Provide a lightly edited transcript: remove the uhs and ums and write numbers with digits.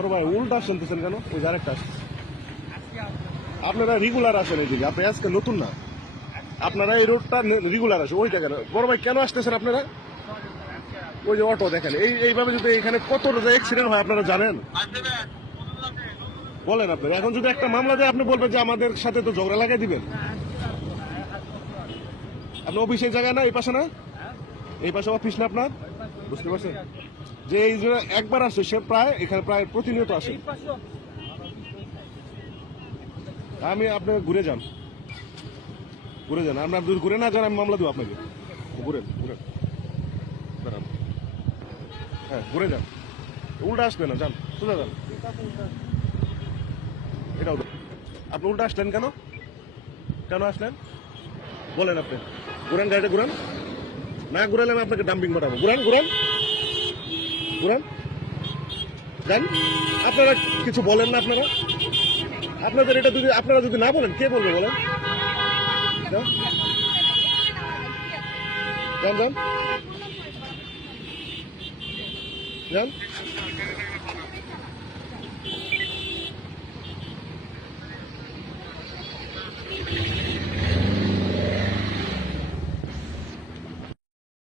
বড় ভাই উল্টা শুনতেছেন কেন? ওই আরেকটা আসছে। আপনারা রেগুলার আসেন এইদিকে, আপনি আজকে নতুন না, আপনারা এই রোডটা রেগুলার আসেন। ওই জায়গায় বড় ভাই কেন আসতেছেন আপনারা? ওই যে অটো দেখেন, এইভাবে যদি এখানে কত অ্যাক্সিডেন্ট হয় আপনারা জানেন? বলেন আপনার এখন যদি একটা মামলা দেয় আপনি বলবেন যে আমাদের সাথে তো ঝগড়া লাগাই দিবেন। আপনি অফিসের জায়গায় না, এই পাশে না, এই পাশে অফিস না আপনার, বুঝতে পারছেন? যে এই যে একবার আসছে সে প্রায় এখানে প্রায় প্রতিনিয়ত আসে। আমি আপনি ঘুরে যান, ঘুরে যান, আপনার যদি ঘুরে না যান আমি মামলা দেবো আপনাকে। ঘুরেন ঘুরেন দাঁড়ান, হ্যাঁ ঘুরে যান, উল্টা আসবে না, যান সোজা যান। এটাও আপনি উল্টা আসলেন কেন? কেন আসলেন বলেন আপনি? ঘুরেন, গাড়িটা ঘুরেন, না ঘুরালে আমি আপনাকে ডাম্পিং পাঠাবো। ঘুরেন ঘুরেন ঘুরেন, যান। আপনারা কিছু বলেন না? আপনারা আপনাদের এটা যদি আপনারা যদি না বলেন কে বলবে বলেন? যান যান যান যান।